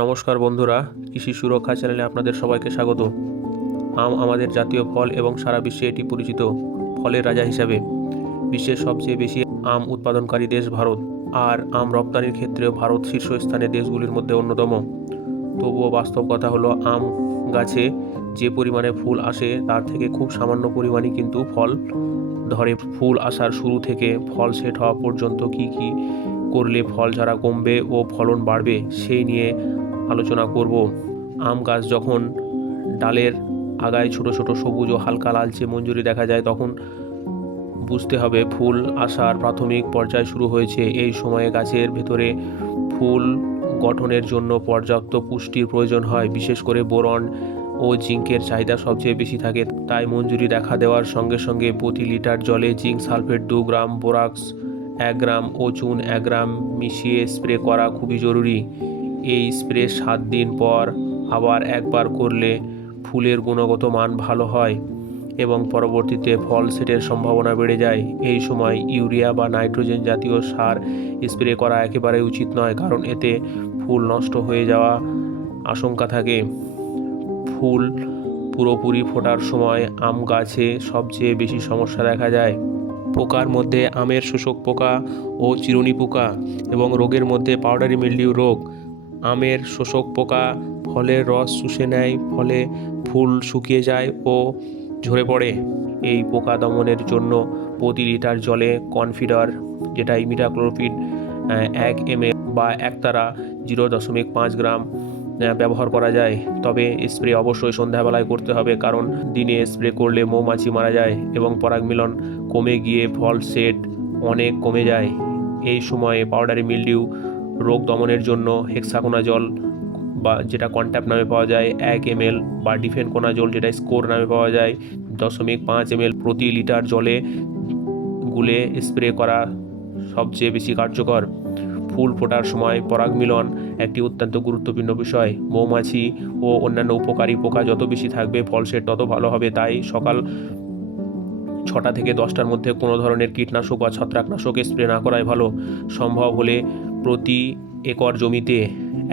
নমস্কার বন্ধুরা, কৃষি সুরক্ষা চ্যানেলে আপনাদের সবাইকে স্বাগত। আম আমাদের জাতীয় ফল এবং সারা বিশ্বে এটি পরিচিত ফলের রাজা হিসাবে। বিশ্বের সবচেয়ে বেশি আম উৎপাদনকারী দেশ ভারত, আর আম রপ্তানির ক্ষেত্রেও ভারত শীর্ষস্থানের দেশগুলির মধ্যে অন্যতম। তবুও বাস্তব কথা হলো, আম গাছে যে পরিমাণে ফুল আসে তার থেকে খুব সামান্য পরিমাণই কিন্তু ফল ধরে। ফুল আসার শুরু থেকে ফল সেট হওয়া পর্যন্ত কি কি করলে ফল ঝরা কমবে ও ফলন বাড়বে সেই নিয়ে আলোচনা করব। আম গাছ যখন ডালের আগায় ছোট ছোট সবুজ ও হালকা লালচে মঞ্জরি দেখা যায়, তখন বুঝতে হবে ফুল আসার প্রাথমিক পর্যায় শুরু হয়েছে। এই সময়ে গাছের ভেতরে ফুল গঠনের জন্য পর্যাপ্ত পুষ্টির প্রয়োজন হয়। বিশেষ করে বোরন ও জিঙ্কের চাহিদা সবচেয়ে বেশি থাকে। তাই মঞ্জরি দেখা দেওয়ার সঙ্গে সঙ্গে প্রতি লিটার জলে জিঙ্ক সালফেট 2 গ্রাম, বোরাক্স 1 গ্রাম ও চুন 1 গ্রাম মিশিয়ে স্প্রে করা খুবই জরুরি। এই স্প্রে 7 দিন পর আবার একবার করলে ফুলের গুণগত মান ভালো হয় এবং পরবর্তীতে ফল সেটের সম্ভাবনা বেড়ে যায়। এই সময় ইউরিয়া বা নাইট্রোজেন জাতীয় সার স্প্রে করা একেবারে উচিত নয়, কারণ এতে ফুল নষ্ট হয়ে যাওয়া আশঙ্কা থাকে। ফুল পুরোপুরি ফোটার সময় আম গাছে সবচেয়ে বেশি সমস্যা দেখা যায়। পোকার মধ্যে আমের শোষক পোকা ও চিরুনি পোকা, এবং রোগের মধ্যে পাউডারি মিল্ডিউ রোগ। আমের শোষক পোকা ফলের রস শুষে নেয়, ফলে ফুল শুকিয়ে যায় ও ঝরে পড়ে। এই পোকা দমনের জন্য প্রতি লিটার জলে কনফিডার, যেটা ইমিডাক্লোপিড 1 ml বা একতারা 0.5 গ্রাম ব্যবহার করা যায়। তবে স্প্রে অবশ্যই সন্ধ্যাবেলায় করতে হবে, কারণ দিনে স্প্রে করলে মৌমাছি মারা যায় এবং পরাগমিলন কমে গিয়ে ফল সেট অনেক কমে যায়। এই সময়ে পাউডারি মিল্ডিউ রোগ দমনের জন্য হেক্সাকোনাজল, বা যেটা কন্ট্যাপ নামে পাওয়া যায় 1 ml, বা ডিফেনকোনাজল, যেটা স্কোর নামে পাওয়া যায় 0.5 ml প্রতি লিটার জলে গুলে স্প্রে করা সবচেয়ে বেশি কার্যকর। ফুল ফোটার সময় পরাগমিলন একটি অত্যন্ত গুরুত্বপূর্ণ বিষয়। মৌমাছি ও অন্যান্য উপকারী পোকা যত বেশি থাকবে ফল সেট তত ভালো হবে। তাই সকাল 6টা থেকে 10টার মধ্যে কোনো ধরনের কীটনাশক বা ছত্রাকনাশক স্প্রে না করাই ভালো। সম্ভব হলে প্রতি একর জমিতে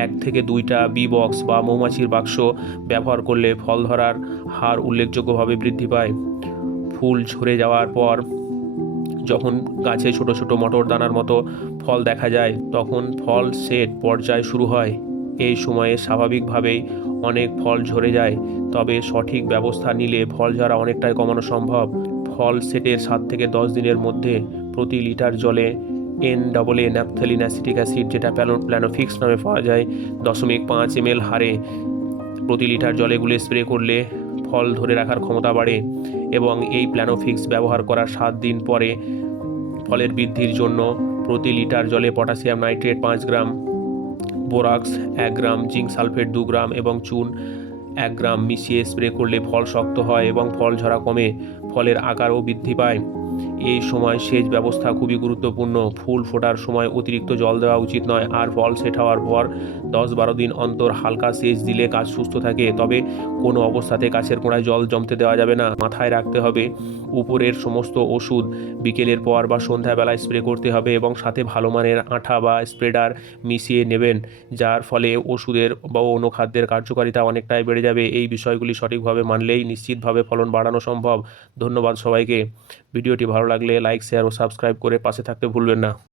1 থেকে 2টা বি বক্স বা মৌমাছির বাক্স ব্যবহার করলে ফল ধরার হার উল্লেখযোগ্যভাবে বৃদ্ধি পায়। ফুল ঝরে যাওয়ার পর যখন গাছে ছোট ছোট মটর দানার মতো ফল দেখা যায়, তখন ফল সেট পর্যায় শুরু হয়। এই সময়ে স্বাভাবিকভাবেই অনেক ফল ঝরে যায়, তবে সঠিক ব্যবস্থা নিলে ফল ঝরা অনেকটাই কমানো সম্ভব। ফল সেটের 7 থেকে 10 দিনের মধ্যে প্রতি লিটার জলে NAA ন্যাপথলিন অ্যাসিটিক অ্যাসিড, যেটা প্ল্যানোফিক্স নামে পাওয়া যায় 0.5 ml হারে প্রতি লিটার জলে গুলে স্প্রে করলে ফল ধরে রাখার ক্ষমতা বাড়ে। এবং এই প্ল্যানোফিক্স ব্যবহার করার 7 দিন পরে ফলের বৃদ্ধির জন্য প্রতি লিটার জলে পটাশিয়াম নাইট্রেট 5 গ্রাম, বোরাক্স 1 গ্রাম, জিঙ্ক সালফেট 2 গ্রাম এবং চুন 1 গ্রাম মিশিয়ে স্প্রে করলে ফল শক্ত হয় এবং ফল ঝরা কমে, ফলের আকারও বৃদ্ধি পায়। এই সময় সেচ ব্যবস্থা খুবই গুরুত্বপূর্ণ। ফুল ফোটার সময় অতিরিক্ত জল দেওয়া উচিত নয়, আর ফল সেট হওয়ার পর 10-12 দিন অন্তর হালকা সেচ দিলে গাছ সুস্থ থাকে। তবে কোনো অবস্থাতে গাছের গোড়ায় জল জমতে দেওয়া যাবে না। মাথায় রাখতে হবে, উপরের সমস্ত ওষুধ বিকেলের পর বা সন্ধ্যাবেলায় স্প্রে করতে হবে এবং সাথে ভালো মানের আঠা বা স্প্রেডার মিশিয়ে নেবেন, যার ফলে ওষুধের বা অনুখাদ্যের কার্যকারিতা অনেকটাই বেড়ে যাবে। এই বিষয়গুলি সঠিকভাবে মানলেই নিশ্চিতভাবে ফলন বাড়ানো সম্ভব। ধন্যবাদ সবাইকে। ভিডিওটি ভালো লাগলে লাইক, শেয়ার ও সাবস্ক্রাইব করে পাশে থাকতে ভুলবেন না।